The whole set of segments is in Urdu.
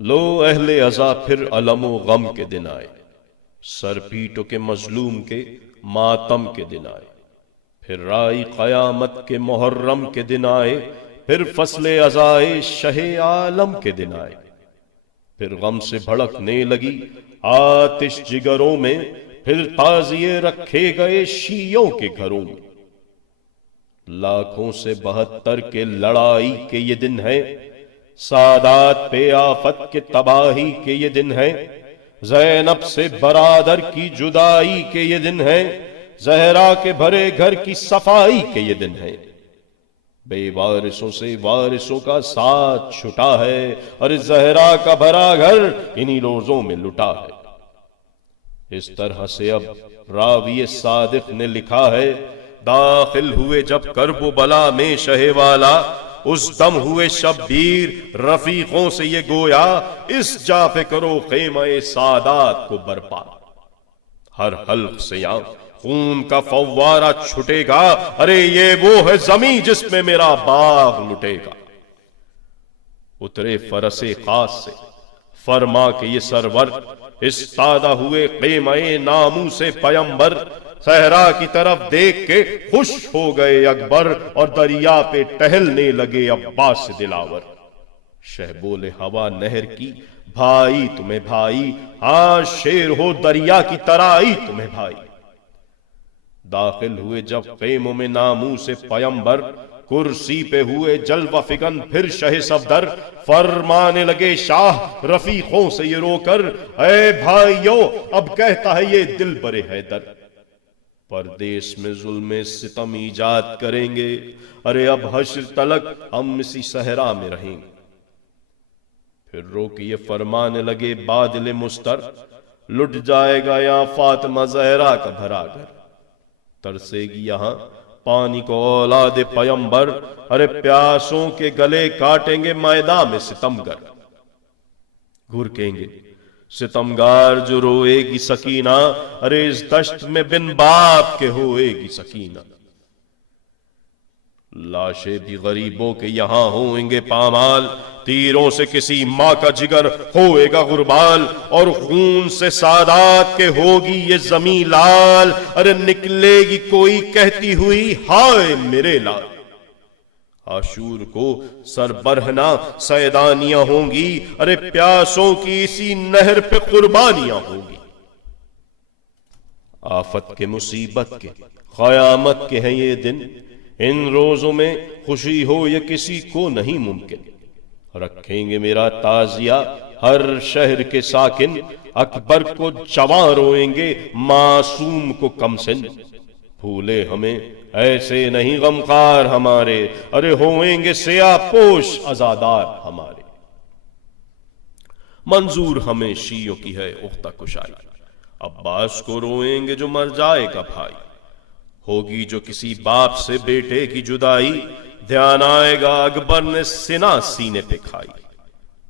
لو اہل عزا پھر علم و غم کے دن آئے، سر پیٹو کے مظلوم کے ماتم کے دن آئے، پھر رائی قیامت کے محرم کے دن آئے، پھر فصل عزائے شہ عالم کے دن آئے، پھر غم سے بھڑکنے لگی آتش جگروں میں، پھر تعزیے رکھے گئے شیعوں کے گھروں میں۔ لاکھوں سے 72 کے لڑائی کے یہ دن ہے، سادات پہ آفت کے تباہی کے یہ دن ہے، زینب سے برادر کی جدائی کے یہ دن ہے، زہرا کے بھرے گھر کی صفائی کے یہ دن ہے، بے وارثوں سے وارثوں کا ساتھ چھٹا ہے، اور زہرا کا بھرا گھر انہی روزوں میں لٹا ہے۔ اس طرح سے اب راوی صادق نے لکھا ہے، داخل ہوئے جب کرب و بلا میں شہ والا، اس دم ہوئے شبیر رفیقوں سے یہ گویا، اس جا پہ کرو خیمہ سادات کو برپا، ہر حلق سے یہاں خون کا فوارہ چھٹے گا، ارے یہ وہ ہے زمین جس میں میرا باغ لٹے گا۔ اترے فرس خاص سے فرما کے یہ سرور، استادہ ہوئے خیمہ ناموں سے پیمبر، صحرا کی طرف دیکھ کے خوش ہو گئے اکبر، اور دریا پہ ٹہلنے لگے عباس دلاور۔ شہبول ہوا نہر کی بھائی تمہیں بھائی، ہاں شیر ہو دریا کی ترائی تمہیں بھائی۔ داخل ہوئے جب خیموں میں ناموں سے پیمبر، کرسی پہ ہوئے جلوہ فکن پھر شہ صفدر، فرمانے لگے شاہ رفیقوں سے یہ رو کر، اے بھائیو اب کہتا ہے یہ دل برے حیدر، پردیس میں ظلم ستم ایجاد کریں گے، ارے اب حشر تلک ہم اسی صحرا میں رہیں گے۔ پھر رو کے یہ فرمانے لگے بادل مستر، لٹ جائے گا یہاں فاطمہ زہرا کا بھرا گھر، ترسے گی یہاں پانی کو اولاد پیمبر، ارے پیاسوں کے گلے کاٹیں گے میدان میں ستمگر، گھرکیں گے ستمگار جو روئے گی سکینہ، ارے اس دشت میں بن باپ کے ہوئے گی سکینہ۔ لاشیں بھی غریبوں کے یہاں ہوئیں گے پامال، تیروں سے کسی ماں کا جگر ہوئے گا غربال، اور خون سے سادات کے ہوگی یہ زمین لال، ارے نکلے گی کوئی کہتی ہوئی ہائے میرے لال۔ عاشور کو سر برہنا سیدانیاں ہوں گی، ارے پیاسوں کی اسی نہر پہ قربانیاں ہوں گی۔ آفت کے مصیبت کے قیامت کے ہیں یہ دن، ان روزوں میں خوشی ہو یہ کسی کو نہیں ممکن، رکھیں گے میرا تعزیہ ہر شہر کے ساکن، اکبر کو جواں روئیں گے معصوم کو کم سن، بھولے ہمیں ایسے نہیں غمخار ہمارے، ارے ہوئیں گے سیاہ پوش عزادار ہمارے۔ منظور ہمیں شیعوں کی ہے اختہ کشائی، عباس کو روئیں گے جو مر جائے گا بھائی، ہوگی جو کسی باپ سے بیٹے کی جدائی، دھیان آئے گا اکبر نے سنا سینے پہ کھائی،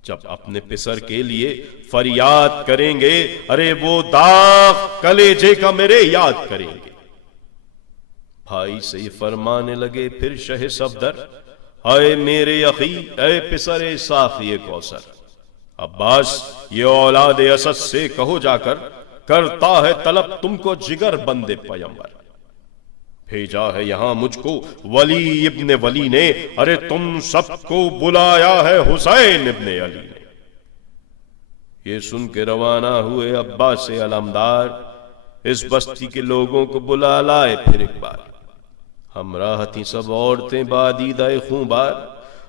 جب اپنے پسر کے لیے فریاد کریں گے، ارے وہ داغ کلیجے کا میرے یاد کریں گے۔ بھائی سے یہ فرمانے لگے پھر شہ صفدر، اے میرے اخی اے پسر ساقی کوثر، عباس یہ اولاد اسد سے کہو جا کر، کرتا ہے طلب تم کو جگر بندے پیمبر، بھیجا ہے یہاں مجھ کو ولی ابن ولی نے، ارے تم سب کو بلایا ہے حسین ابن علی نے۔ یہ سن کے روانہ ہوئے عباس علمدار، اس بستی کے لوگوں کو بلا لائے پھر ایک بار، ہمراہ تھیں سب عورتیں بادیدہ خونبار،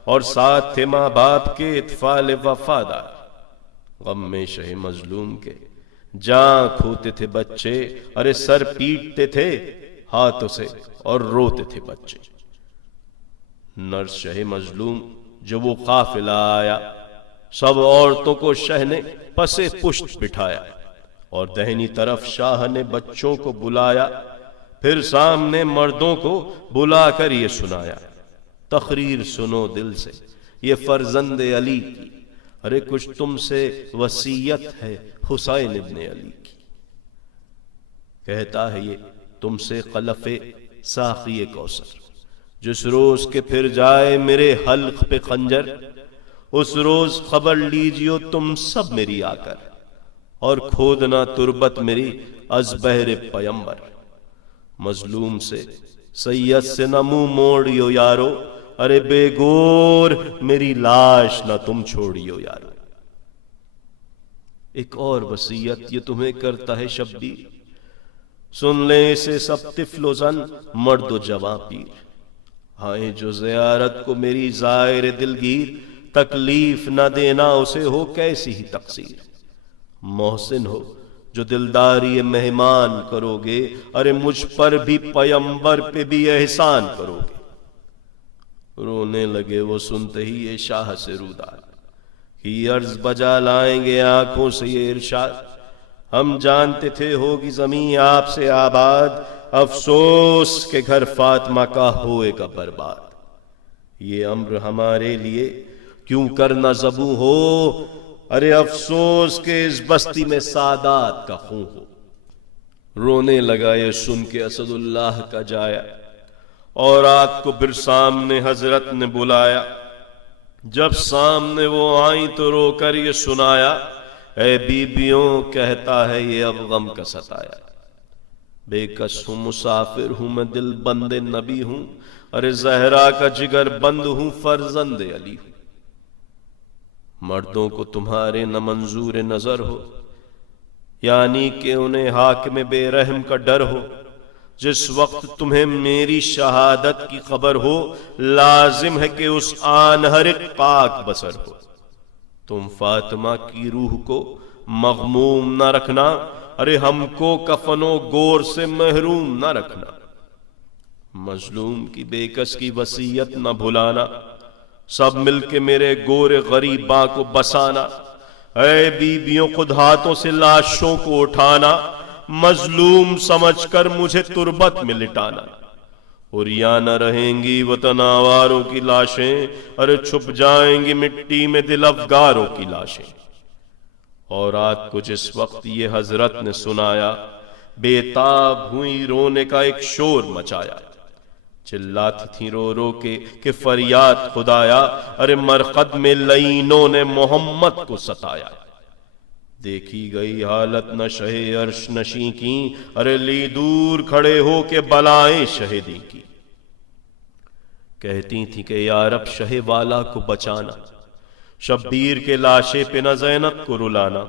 اور ساتھ تھے ماں باپ کے اطفال وفادار، غم میں شہ مظلوم کے جان کھوتے تھے بچے، ارے سر پیٹتے تھے ہاتھوں سے اور روتے تھے بچے۔ نرس شہ مظلوم جو وہ قافلہ آیا، سب عورتوں کو شہ نے پسے پشت بٹھایا، اور دہنی طرف شاہ نے بچوں کو بلایا، پھر سامنے مردوں کو بلا کر یہ سنایا، تقریر سنو دل سے یہ فرزند علی کی، ارے کچھ تم سے وصیت ہے حسین ابن علی کی، کہتا ہے یہ تم سے خلف ساقی کوثر، جس روز کے پھر جائے میرے حلق پہ خنجر، اس روز خبر لیجیو تم سب میری آ کر، اور کھودنا تربت میری از بہر پیمبر۔ مظلوم سے سید سے نہ منہ موڑیو یارو، ارے بے گور میری لاش نہ تم چھوڑیو یارو۔ ایک اور وصیت یہ تمہیں کرتا ہے شبیر، سن لیں اسے سب طفل و زن، مرد و جواں پیر۔ آئیں جو زیارت کو میری زائر دلگیر، تکلیف نہ دینا اسے ہو کیسی ہی تقصیر۔ محسن ہو جو دلداری مہمان کرو گے، ارے مجھ پر بھی پیمبر پہ بھی احسان کرو گے۔ رونے لگے وہ سنتے ہی یہ شاہ سے روداد کی عرض بجا لائیں گے آنکھوں سے یہ ارشاد، ہم جانتے تھے ہوگی زمین آپ سے آباد، افسوس کہ گھر فاطمہ کا ہوئے گا برباد۔ یہ امر ہمارے لیے کیوں کرنا زبوں ہو، ارے افسوس کہ اس بستی میں سادات کا خون ہو۔ رونے لگا یہ سن کے اسد اللہ کا جایا، اور رات کو پھر سامنے حضرت نے بلایا۔ جب سامنے وہ آئیں تو رو کر یہ سنایا، اے بیبیوں کہتا ہے یہ اب غم کا ستایا۔ بے کس ہوں مسافر ہوں میں دل بند نبی ہوں، ارے زہرا کا جگر بند ہوں فرزند علی ہوں۔ مردوں کو تمہارے نہ منظور نظر ہو، یعنی کہ انہیں حاکم بے رحم کا ڈر ہو۔ جس وقت تمہیں میری شہادت کی خبر ہو، لازم ہے کہ اس آن ہر ایک پاک بسر ہو۔ تم فاطمہ کی روح کو مغموم نہ رکھنا، ارے ہم کو کفن و گور سے محروم نہ رکھنا۔ مظلوم کی بے کس کی وصیت نہ بھلانا، سب مل کے میرے گور غریباں کو بسانا۔ اے بیبیوں خود ہاتھوں سے لاشوں کو اٹھانا، مظلوم سمجھ کر مجھے تربت میں لٹانا۔ اور یا نہ رہیں گی وطن آواروں کی لاشیں، ارے چھپ جائیں گی مٹی میں دل افگاروں کی لاشیں۔ اور رات کو جس وقت یہ حضرت نے سنایا، بے تاب ہوئی رونے کا ایک شور مچایا۔ چلاتی تھی رو رو کے کہ فریاد خدایا، ارے مرقد میں لعینوں نے محمد کو ستایا۔ دیکھی گئی حالت نہ شہ عرش نشیں کی، ارے لی دور کھڑے ہو کے بلائیں شہیدی کی۔ کہتی تھی کہ یا رب شہ والا کو بچانا، شبیر کے لاشے پہ نہ زینب کو رلانا۔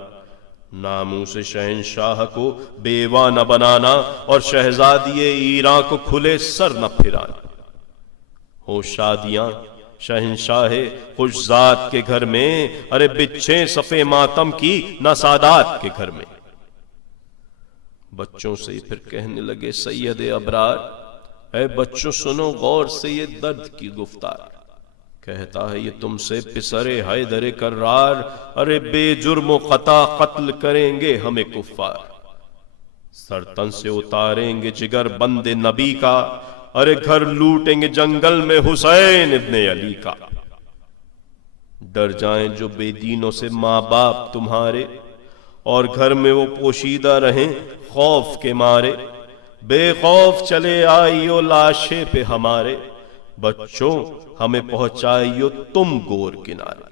ناموس شہنشاہ کو بیوہ نہ بنانا، اور شہزادی ایران کو کھلے سر نہ پھرانا۔ ہو شادیاں شہنشاہ خوش ذات کے گھر میں، ارے بچھیں صفے ماتم کی نہ سادات کے گھر میں۔ بچوں سے پھر کہنے لگے سید ابرار، اے بچوں سنو غور سے یہ درد کی گفتار۔ کہتا ہے یہ تم سے پسر حیدر کرار، ارے بے جرم و خطا قتل کریں گے ہمیں کفار۔ سرتن سے اتاریں گے جگر بند نبی کا، ارے گھر لوٹیں گے جنگل میں حسین ابن علی کا۔ ڈر جائیں جو بے دینوں سے ماں باپ تمہارے، اور گھر میں وہ پوشیدہ رہیں خوف کے مارے۔ بے خوف چلے آئیو لاشے پہ ہمارے، بچوں ہمیں پہنچائیو تم گور کنارے۔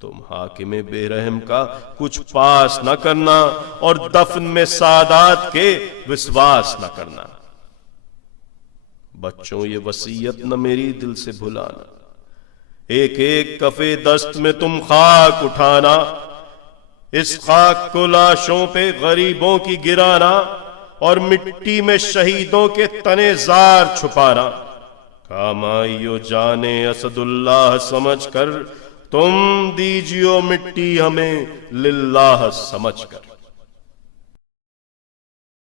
تم حاکم بے رحم کا کچھ پاس نہ کرنا، اور دفن میں سادات کے وسواس نہ کرنا۔ بچوں یہ وصیت نہ میری دل سے بھلانا، ایک ایک کفے دست میں تم خاک اٹھانا۔ اس خاک کو لاشوں پہ غریبوں کی گرانا، اور مٹی میں شہیدوں کے تنے زار چھپانا۔ کام آئیو جانے اسد اللہ سمجھ کر، تم دیجیو مٹی ہمیں للہ سمجھ کر۔